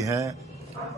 ہیں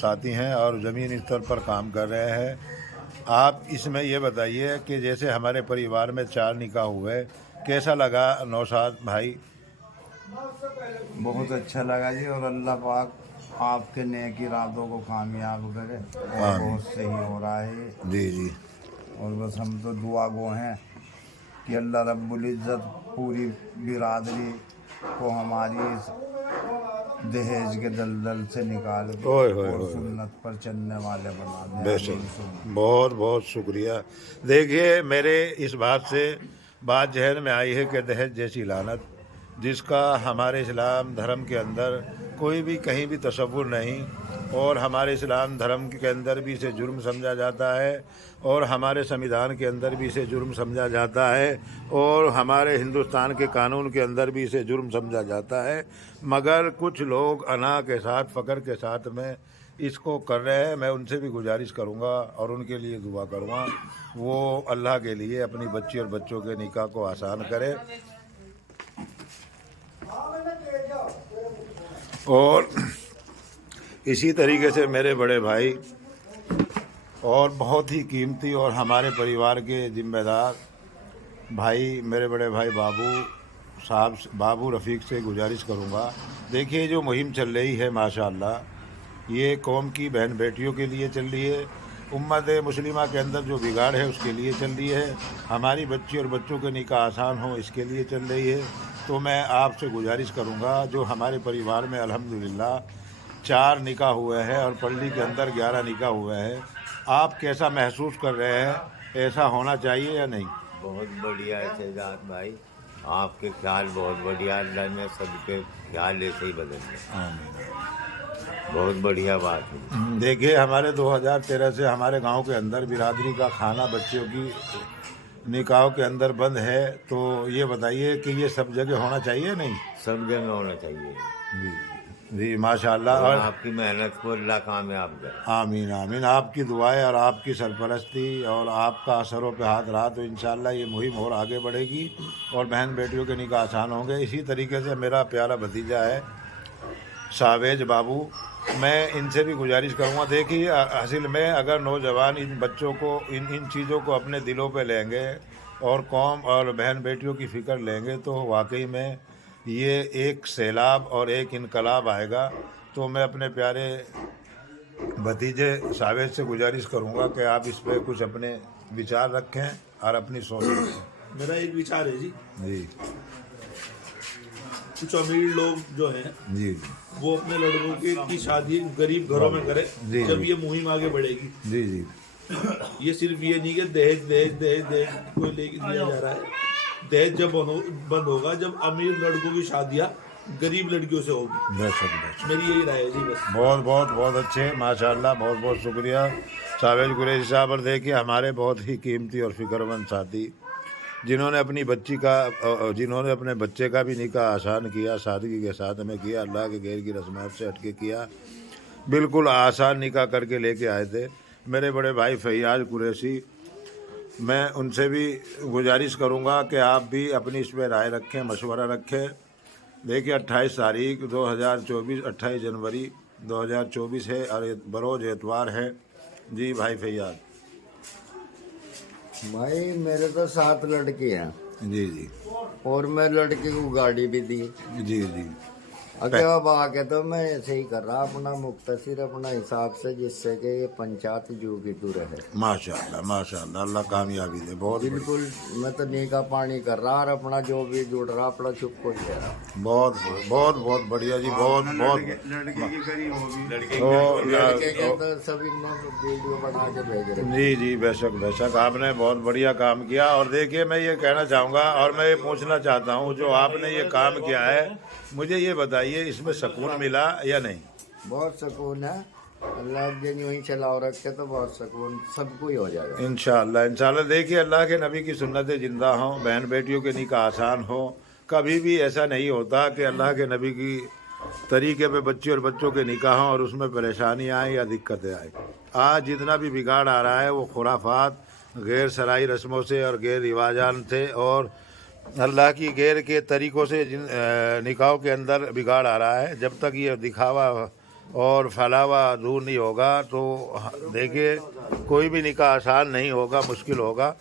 ساتھی ہیں اور زمینی استر پر کام کر رہے ہیں۔ آپ اس میں یہ بتائیے کہ جیسے ہمارے پریوار میں 4 نکاح ہوئے، کیسا لگا نوشاد بھائی؟ بہت اچھا لگا جی، اور اللہ پاک آپ کے نیک ارادوں کو کامیاب کرے اور آمین۔ بہت صحیح ہو رہا ہے۔ جی جی اور بس ہم تو دعا گو ہیں کہ اللہ رب العزت پوری برادری کو ہماری اس دہیج کے دلدل سے نکال کے اوئے ہوئے اور ہوئے ہوئے، سنت پر چلنے والے بنا دیں۔ بے آمین شک، ثم۔ بہت بہت شکریہ۔ دیکھیے میرے اس بات سے بات ذہن میں آئی ہے کہ دہیج جیسی لعنت جس کا ہمارے اسلام دھرم کے اندر کوئی بھی کہیں بھی تصور نہیں، اور ہمارے اسلام دھرم کے اندر بھی اسے جرم سمجھا جاتا ہے، اور ہمارے سمویدھان کے اندر بھی اسے جرم سمجھا جاتا ہے، اور ہمارے ہندوستان کے قانون کے اندر بھی اسے جرم سمجھا جاتا ہے، مگر کچھ لوگ انا کے ساتھ فقر کے ساتھ میں اس کو کر رہے ہیں۔ میں ان سے بھی گزارش کروں گا اور ان کے لیے دعا کروں گا، وہ اللہ کے لیے اپنی بچی اور بچوں کے نکاح کو آسان کرے۔ اور اسی طریقے سے میرے بڑے بھائی اور بہت ہی قیمتی اور ہمارے پریوار کے ذمہ دار بھائی، میرے بڑے بھائی بابو رفیق سے گزارش کروں گا۔ دیکھیے جو مہم چل رہی ہے ماشاءاللہ، یہ قوم کی بہن بیٹیوں کے لیے چل رہی ہے، امت مسلمہ کے اندر جو بگاڑ ہے اس کے لیے چل رہی ہے، ہماری بچی اور بچوں کے نکاح آسان ہوں اس کے لیے چل رہی ہے۔ تو میں آپ سے گزارش کروں گا، جو ہمارے پریوار میں الحمدللہ 4 نکاح ہوئے ہیں اور پلڑی کے اندر 11 نکاح ہوئے ہیں، آپ کیسا محسوس کر رہے ہیں؟ ایسا ہونا چاہیے یا نہیں؟ بہت بڑھیا ہے شہزاد بھائی، آپ کے خیال بہت بڑھیا، اللہ نے سب کے خیال ایسے ہی بدل دیا، بہت بڑھیا بات ہے۔ دیکھیے ہمارے 2013 سے ہمارے گاؤں کے اندر برادری کا کھانا بچیوں کی نکاحوں کے اندر بند ہے، تو یہ بتائیے کہ یہ سب جگہ ہونا چاہیے نہیں؟ سب جگہ ہونا چاہیے، جی جی ماشاءاللہ۔ اور اور آپ کی محنت کو اللہ کامیاب کرے۔ آمین آمین، آپ کی دعائیں اور آپ کی سرپرستی اور آپ کا اثروں پہ ہاتھ رہا تو انشاءاللہ یہ مہم اور آگے بڑھے گی اور بہن بیٹیوں کے نکاح آسان ہوں گے۔ اسی طریقے سے میرا پیارا بھتیجا ہے ساویج بابو، میں ان سے بھی گزارش کروں گا۔ دیکھیے اصل میں اگر نوجوان ان بچوں کو ان چیزوں کو اپنے دلوں پہ لیں گے اور قوم اور بہن بیٹیوں کی فکر لیں گے تو واقعی میں یہ ایک سیلاب اور ایک انقلاب آئے گا۔ تو میں اپنے پیارے بھتیجے ساویج سے گزارش کروں گا کہ آپ اس پہ کچھ اپنے وچار رکھیں اور اپنی سوچ رکھیں۔ میرا ایک وچار ہے جی، جی کچھ امیر لوگ جو ہیں جی وہ اپنے لڑکوں کی شادی غریب گھروں میں کرے، جی جب جی یہ مہم آگے بڑھے گی۔ جی جی یہ صرف یہ نہیں کہ دہیج دہیج دہیج دہیج کوئی لے کے دیا جا رہا ہے، دہیج جب بند ہوگا جب امیر لڑکوں کی شادیاں غریب لڑکیوں سے ہوگی۔ بے شک بے شک، میری یہی رائے ہے جی بس۔ بہت بہت بہت اچھے، ماشاءاللہ، بہت بہت شکریہ ساویج قریشی صاحب۔ اور دیکھیے ہمارے بہت ہی قیمتی اور فکر مند ساتھی جنہوں نے اپنے بچے کا بھی نکاح آسان کیا، سادگی کے ساتھ میں کیا، اللہ کے غیر کی رسمات سے ہٹ کے کیا، بالکل آسان نکاح کر کے لے کے آئے تھے میرے بڑے بھائی فیاض قریشی۔ میں ان سے بھی گزارش کروں گا کہ آپ بھی اپنی اس پہ رائے رکھیں، مشورہ رکھیں۔ دیکھیے 28 تاریخ 2024، 28 جنوری 2024 ہے اور بروز اتوار ہے۔ جی بھائی فیاض۔ بھائی میرے تو 7 لڑکی ہیں جی جی اور میں لڑکی کو گاڑی بھی دی۔ جی جی اگر اب آگے تو میں ایسے ہی کر رہا اپنا مختصر اپنا حساب سے، جس سے کہ یہ پنچایت جو کی تو رہے۔ ماشاءاللہ ماشاءاللہ، اللہ کامیابی دے، بہت بڑی، بالکل میں تو نیکا پانی کر رہا اور اپنا جو بھی جڑ رہا اپنا چپ کو لے رہا۔ بہت بہت بہت بڑھیا جی، بہت بہت لڑکے کے تو سبھی نے ویڈیو بنا کے بھیج رہے۔ جی جی بے شک بے شک، آپ نے بہت بڑھیا کام کیا۔ اور دیکھیے میں یہ کہنا چاہوں گا اور میں یہ پوچھنا چاہتا ہوں، جو آپ نے یہ کام کیا ہے مجھے یہ بتائیے اس میں سکون ملا یا نہیں؟ بہت سکون ہے، اللہ دن یوں ہی چلاؤ رکھے تو بہت سکون سب کو ہی ہو جائے گا انشاءاللہ انشاءاللہ۔ دیکھیے اللہ کے نبی کی سنتیں زندہ ہوں، بہن بیٹیوں کے نکاح آسان ہوں، کبھی بھی ایسا نہیں ہوتا کہ اللہ کے نبی کی طریقے پہ بچی اور بچوں کے نکاح ہوں اور اس میں پریشانی آئیں یا دقتیں آئیں۔ آج جتنا بھی بگاڑ آ رہا ہے وہ خرافات، غیر شرعی رسموں سے اور غیر رواجات سے اور اللہ کی غیر کے طریقوں سے جن نکاحوں کے اندر بگاڑ آ رہا ہے. جب تک یہ دکھاوا اور پھیلاوا دور نہیں ہوگا تو دیکھیے کوئی بھی نکاح آسان نہیں ہوگا، مشکل ہوگا.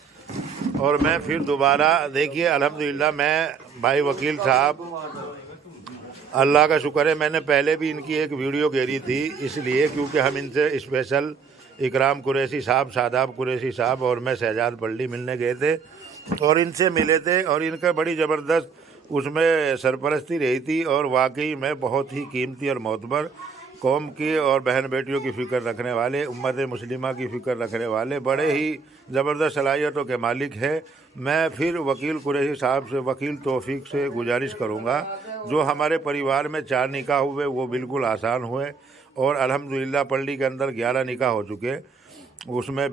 اور میں پھر دوبارہ دیکھیے الحمدللہ میں بھائی وکیل صاحب، اللہ کا شکر ہے میں نے پہلے بھی ان کی ایک ویڈیو گھیری تھی، اس لیے کیونکہ ہم ان سے اسپیشل اکرام قریشی صاحب، شاداب قریشی صاحب اور میں شہزاد پلڈی ملنے گئے تھے اور ان سے ملے تھے اور ان کا بڑی زبردست اس میں سرپرستی رہی تھی. اور واقعی میں بہت ہی قیمتی اور معتبر قوم کی اور بہن بیٹیوں کی فکر رکھنے والے، امت مسلمہ کی فکر رکھنے والے بڑے ہی زبردست صلاحیتوں کے مالک ہے. میں پھر وکیل قریشی صاحب سے، وکیل توفیق سے گزارش کروں گا، جو ہمارے پریوار میں 4 نکاح ہوئے وہ بالکل آسان ہوئے اور الحمدللہ پلڈی کے اندر 11 نکاح ہو چکے. اس میں